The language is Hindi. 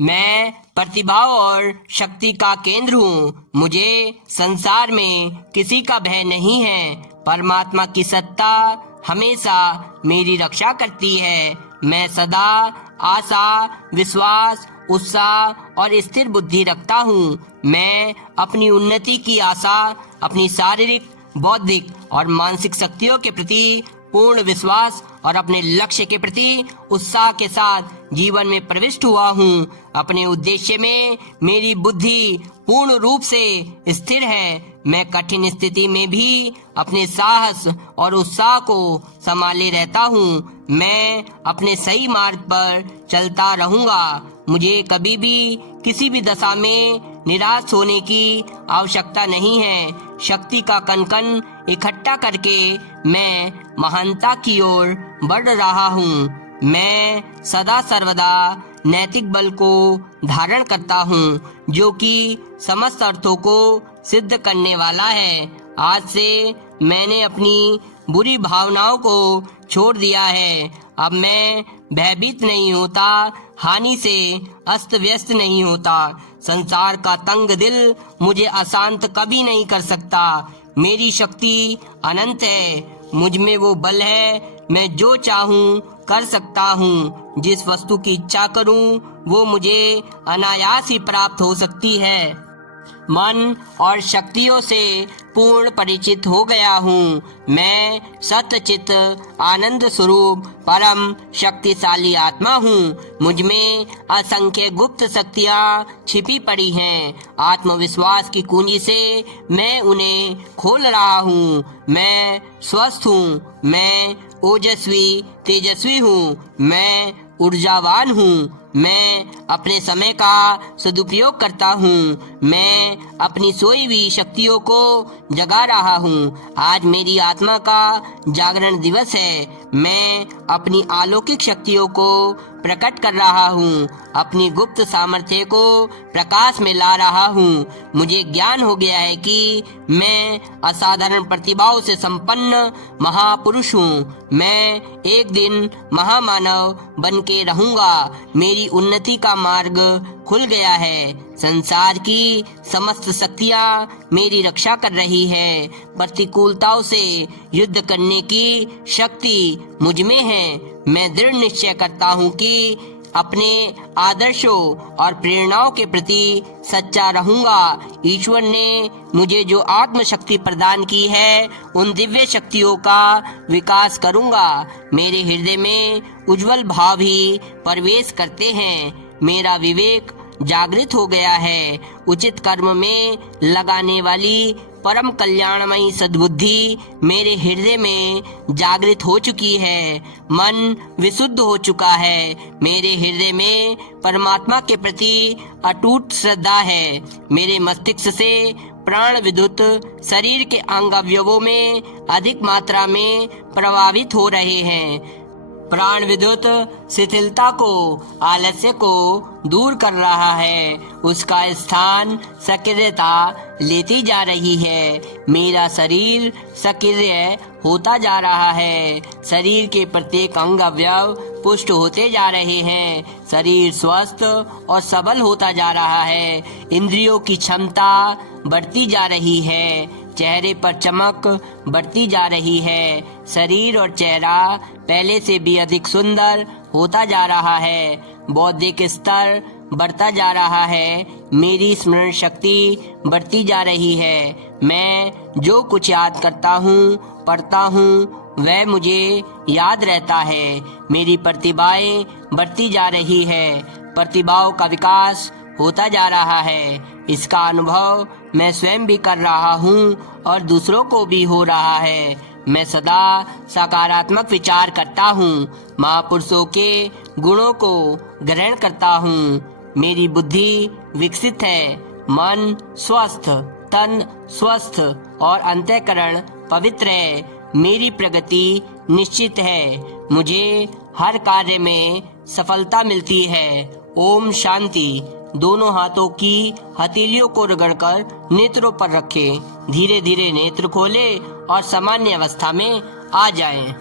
मैं प्रतिभा और शक्ति का केंद्र हूँ। मुझे संसार में किसी का भय नहीं है। परमात्मा की सत्ता हमेशा मेरी रक्षा करती है। मैं सदा आशा, विश्वास, उत्साह और स्थिर बुद्धि रखता हूँ। मैं अपनी उन्नति की आशा, अपनी शारीरिक, बौद्धिक और मानसिक शक्तियों के प्रति पूर्ण विश्वास और अपने लक्ष्य के प्रति उत्साह के साथ जीवन में प्रविष्ट हुआ हूँ। अपने उद्देश्य में मेरी बुद्धि पूर्ण रूप से स्थिर है। मैं कठिन स्थिति में भी अपने साहस और उत्साह को संभाले रहता हूँ। मैं अपने सही मार्ग पर चलता रहूँगा। मुझे कभी भी किसी भी दशा में निराश होने की आवश्यकता नहीं है। शक्ति का कण-कण इकट्ठा करके मैं महानता की ओर बढ़ रहा हूँ। मैं सदा सर्वदा नैतिक बल को धारण करता हूँ, जो कि समस्त अर्थों को सिद्ध करने वाला है। आज से मैंने अपनी बुरी भावनाओं को छोड़ दिया है। अब मैं भयभीत नहीं होता, हानि से अस्त व्यस्त नहीं होता। संसार का तंग दिल मुझे अशांत कभी नहीं कर सकता। मेरी शक्ति अनंत है। मुझ में वो बल है। मैं जो चाहूँ कर सकता हूँ। जिस वस्तु की इच्छा करूँ वो मुझे अनायास ही प्राप्त हो सकती है। मन और शक्तियों से पूर्ण परिचित हो गया हूँ। मैं सतचित आनंद स्वरूप परम शक्तिशाली आत्मा हूँ। मुझ में असंख्य गुप्त शक्तियाँ छिपी पड़ी हैं। आत्मविश्वास की कुंजी से मैं उन्हें खोल रहा हूँ। मैं स्वस्थ हूँ। मैं ओजस्वी तेजस्वी हूँ। मैं ऊर्जावान हूँ। मैं अपने समय का सदुपयोग करता हूँ। मैं अपनी सोई हुई शक्तियों को जगा रहा हूँ। आज मेरी आत्मा का जागरण दिवस है। मैं अपनी अलौकिक शक्तियों को प्रकट कर रहा हूँ। अपनी गुप्त सामर्थ्य को प्रकाश में ला रहा हूँ। मुझे ज्ञान हो गया है कि मैं असाधारण प्रतिभाओं से संपन्न महापुरुष हूँ। मैं एक दिन महामानव बन के रहूँगा। मेरी उन्नति का मार्ग खुल गया है। संसार की समस्त शक्तियाँ मेरी रक्षा कर रही है। प्रतिकूलताओं से युद्ध करने की शक्ति मुझ में है। मैं दृढ़ निश्चय करता हूँ कि अपने आदर्शों और प्रेरणाओं के प्रति सच्चा रहूंगा। ईश्वर ने मुझे जो आत्म शक्ति प्रदान की है, उन दिव्य शक्तियों का विकास करूंगा। मेरे हृदय में उज्जवल भाव ही प्रवेश करते हैं। मेरा विवेक जागृत हो गया है। उचित कर्म में लगाने वाली परम कल्याणमयी सद्बुद्धि मेरे हृदय में जागृत हो चुकी है। मन विशुद्ध हो चुका है। मेरे हृदय में परमात्मा के प्रति अटूट श्रद्धा है। मेरे मस्तिष्क से प्राण विद्युत शरीर के अंग अवयवों में अधिक मात्रा में प्रभावित हो रहे हैं। प्राण विद्युत शिथिलता को, आलस्य को दूर कर रहा है। उसका स्थान सक्रियता लेती जा रही है। मेरा शरीर सक्रिय होता जा रहा है। शरीर के प्रत्येक अंग अवयव पुष्ट होते जा रहे हैं। शरीर स्वस्थ और सबल होता जा रहा है। इंद्रियों की क्षमता बढ़ती जा रही है। चेहरे पर चमक बढ़ती जा रही है। शरीर और चेहरा पहले से भी अधिक सुंदर होता जा रहा है। बौद्धिक स्तर बढ़ता जा रहा है। मेरी स्मरण शक्ति बढ़ती जा रही है। मैं जो कुछ याद करता हूँ, पढ़ता हूँ, वह मुझे याद रहता है। मेरी प्रतिभाएं बढ़ती जा रही है। प्रतिभाओं का विकास होता जा रहा है। इसका अनुभव मैं स्वयं भी कर रहा हूँ और दूसरों को भी हो रहा है। मैं सदा सकारात्मक विचार करता हूँ। महापुरुषों के गुणों को ग्रहण करता हूँ। मेरी बुद्धि विकसित है। मन स्वस्थ, तन स्वस्थ और अंतःकरण पवित्र है। मेरी प्रगति निश्चित है। मुझे हर कार्य में सफलता मिलती है। ओम शांति। दोनों हाथों की हथेलियों को रगड़कर नेत्रों पर रखें। धीरे धीरे नेत्र खोलें और सामान्य अवस्था में आ जाएं।